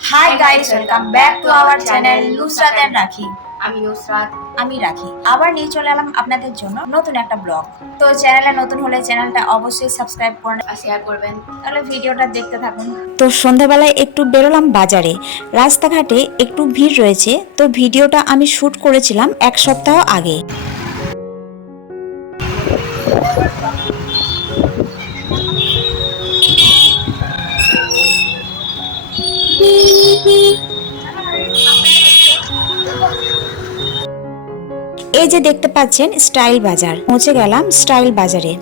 Hi guys, welcome back to our channel Nusrat and Rakhi. আমি নুসরাত। আমি রাখি আবার নিয়ে চলে এলাম আপনাদের জন্য নতুন একটা ব্লগ। তো চ্যানেলে নতুন হলে চ্যানেলটা অবশ্যই সাবস্ক্রাইব করুন আর শেয়ার করবেন। তাহলে ভিডিওটা দেখতে থাকুন। তো সন্ধ্যাবেলায় একটু বেরোলাম বাজারে, রাস্তাঘাটে একটু ভিড় রয়েছে। তো ভিডিওটা আমি শ্যুট করেছিলাম এক সপ্তাহ আগে। এই যে দেখতে পাচ্ছেন স্টাইল বাজার, পৌঁছে গেলাম স্টাইল বাজারে।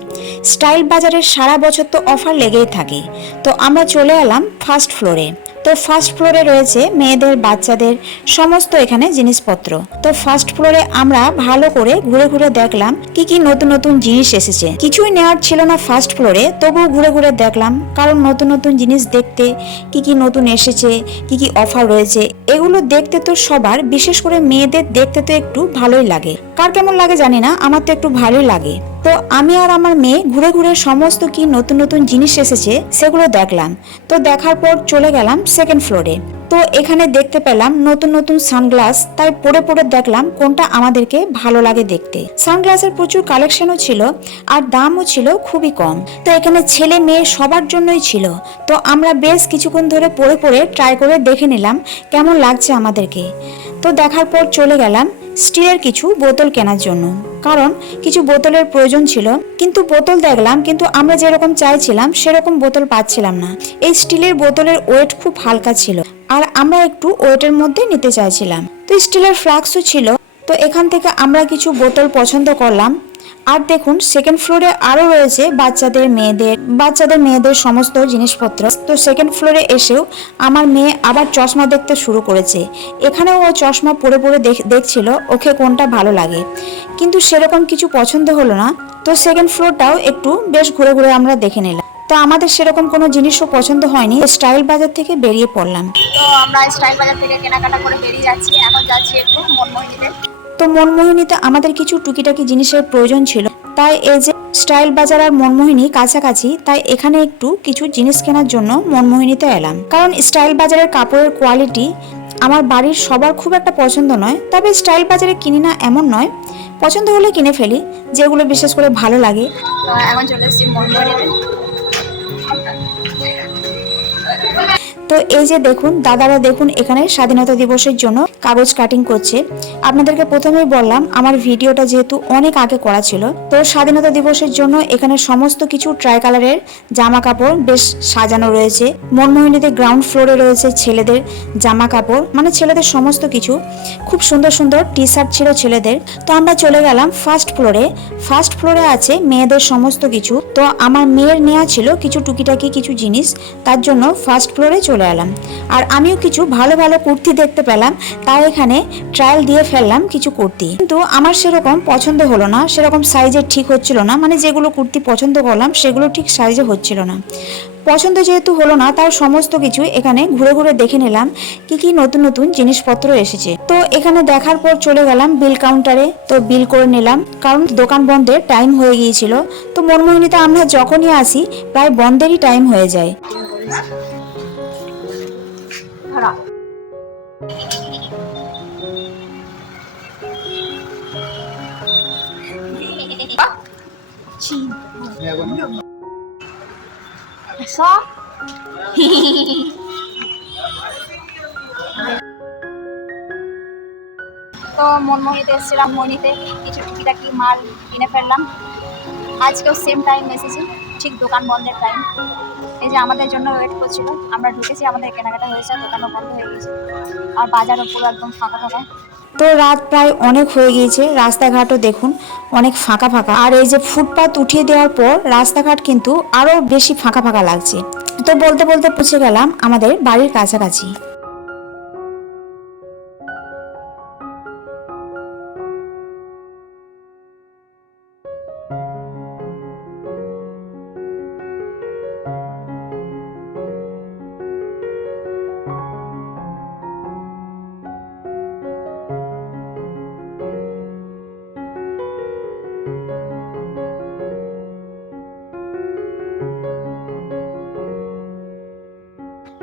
স্টাইল বাজারের সারা বছর তো অফার লেগেই থাকে। তো আমরা চলে এলাম ফার্স্ট ফ্লোরে। তো ফার্স্ট ফ্লোরে রয়েছে মেয়েদের বাচ্চাদের সমস্ত এখানে জিনিসপত্র। তো ফার্স্ট ফ্লোরে আমরা ভালো করে ঘুরে ঘুরে দেখলাম কি কি নতুন নতুন জিনিস এসেছে। কিছুই নেওয়ার ছিল না ফার্স্ট ফ্লোরে, তবুও ঘুরে ঘুরে দেখলাম, কারণ নতুন নতুন জিনিস দেখতে, কি কি নতুন এসেছে, কি কি অফার রয়েছে, এগুলো দেখতে তো সবার, বিশেষ করে মেয়েদের দেখতে তো একটু ভালোই লাগে। কার কেমন লাগে জানি না, আমার তো একটু ভালোই লাগে। তো আমি আর আমার মেয়ে ঘুরে ঘুরে সমস্ত কি নতুন নতুন জিনিস এসেছে সেগুলো দেখলাম। তো দেখার পর চলে গেলাম সেকেন্ড ফ্লোরে। তো এখানে দেখতে পেলাম নতুন নতুন সানগ্লাস, তাই পরে পরে দেখলাম কোনটা আমাদেরকে ভালো লাগে দেখতে। সানগ্লাসের প্রচুর কালেকশনও ছিল আর দামও ছিল খুবই কম। তো এখানে ছেলে মেয়ে সবার জন্যই ছিল। তো আমরা বেশ কিছুক্ষণ ধরে পরে পরে ট্রাই করে দেখে নিলাম কেমন লাগছে আমাদেরকে। তো দেখার পর চলে গেলাম স্টিলের কিছু বোতল কেনার জন্য, কারণ কিছু বোতলের প্রয়োজন ছিল। কিন্তু বোতল দেখলাম, কিন্তু আমরা যেরকম চাইছিলাম সেরকম বোতল পাচ্ছিলাম না। এই স্টিলের বোতলের ওয়েট খুব হালকা ছিল, আর আমরা একটু ওয়েটের মধ্যে নিতে চাইছিলাম। তো স্টিলের ফ্লাস্কও ছিল। তো এখান থেকে আমরা কিছু বোতল পছন্দ করলাম। আর দেখুন সেকেন্ড ফ্লোরে আরো রয়েছে বাচ্চাদের মেয়েদের সমস্ত জিনিসপত্র। তো সেকেন্ড ফ্লোরে এসেও আমার মেয়ে আবার চশমা দেখতে শুরু করেছে। এখানেও ও চশমা পরে পরে দেখছিল ওকে কোনটা ভালো লাগে, কিন্তু সেরকম কিছু পছন্দ হলো না। তো সেকেন্ড ফ্লোরটাও একটু বেশ ঘুরে ঘুরে আমরা দেখে নিলাম। তো আমাদের সেরকম কোনো জিনিসও পছন্দ হয়নি, স্টাইল বাজার থেকে বেরিয়ে পড়লাম। তো আমরা স্টাইল বাজার থেকে কেনাকাটা করে বেরিয়ে যাচ্ছি, এখন যাচ্ছি একটু মনমোহিনীতে। তো মনমোহিনীতে আমাদের কিছু টুকিটাকি জিনিসের প্রয়োজন ছিল, তাই এই যে স্টাইল বাজার আর মনমোহিনী কাছাকাছি, তাই এখানে একটু কিছু জিনিস কেনার জন্য মনমোহিনীতে এলাম। কারণ স্টাইল বাজারের কাপড়ের কোয়ালিটি আমার বাড়ির সবার খুব একটা পছন্দ নয়, তবে স্টাইল বাজারে কিনি না এমন নয়, পছন্দ হলে কিনে ফেলি যেগুলো বিশেষ করে ভালো লাগে। এখন চলে এসেছি মনমোহিনীতে। তো এই যে দেখুন দাদারা, দেখুন এখানে স্বাধীনতা দিবসের জন্য কাগজ কাটিং করছে। আপনাদেরকে প্রথমেই বললাম আমার ভিডিওটা যেহেতু অনেক আগে করা ছিল, তো স্বাধীনতা দিবসের জন্য এখানে সমস্ত কিছু ট্রাই কালারের জামা কাপড় বেশ সাজানো রয়েছে। মনমোহিনীতে গ্রাউন্ড ফ্লোরে রয়েছে ছেলেদের জামা কাপড়, মানে ছেলেদের সমস্ত কিছু, খুব সুন্দর সুন্দর টি শার্ট ছিল ছেলেদের। তো আমরা চলে গেলাম ফার্স্ট ফ্লোরে। ফার্স্ট ফ্লোরে আছে মেয়েদের সমস্ত কিছু। তো আমার মেয়ের নেওয়া ছিল কিছু টুকিটাকি কিছু জিনিস, তার জন্য ফার্স্ট ফ্লোরে চলে এলাম। আর আমিও কিছু ভালো ভালো কুর্তি দেখতে পেলাম, তাই এখানে ট্রায়াল দিয়ে ফেললাম কিছু কুর্তি। কিন্তু আমার সেরকম পছন্দ হলো না, সেরকম সাইজে ঠিক হচ্ছিল না, মানে যেগুলো কুর্তি পছন্দ করলাম সেগুলো ঠিক সাইজে হচ্ছিল না। পছন্দ যেহেতু হলো না, তার সমস্ত কিছু এখানে ঘুরে ঘুরে দেখে নিলাম কি কি নতুন নতুন জিনিসপত্র এসেছে। তো এখানে দেখার পর চলে গেলাম বিল কাউন্টারে। তো বিল করে নিলাম, কারণ দোকান বন্ধের টাইম হয়ে গিয়েছিল। তো মনমোহিনীতে আমরা যখনই আসি প্রায় বন্ধেরই টাইম হয়ে যায়। তো মনমোহিনীতে এসেছিলাম, মনিতে কিছু টুকিটাকি মাল কিনে ফেললাম। আজকেও সেম টাইম এসেছি, ঠিক দোকান বন্ধের টাইম। এই যে আমাদের জন্য ওয়েট করছিল, আমরা ঢুকেছি, আমাদের কেনাকাটা হয়েছে, দোকানও বন্ধ হয়ে গেছে, আর বাজারও পুরো একদম ফাঁকা ফাঁকা। তো রাত প্রায় অনেক হয়ে গিয়েছে, রাস্তাঘাটও দেখুন অনেক ফাঁকা ফাঁকা। আর এই যে ফুটপাত উঠিয়ে দেওয়ার পর রাস্তাঘাট কিন্তু আরো বেশি ফাঁকা ফাঁকা লাগছে। তো বলতে বলতে পৌঁছে গেলাম আমাদের বাড়ির কাছাকাছি।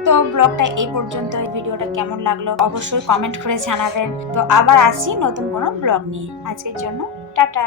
তো তো ব্লগটা এই পর্যন্ত। ভিডিওটা কেমন লাগলো অবশ্যই কমেন্ট করে জানাবেন। তো আবার আসি নতুন কোনো ব্লগ নিয়ে। আজকের জন্য টাটা।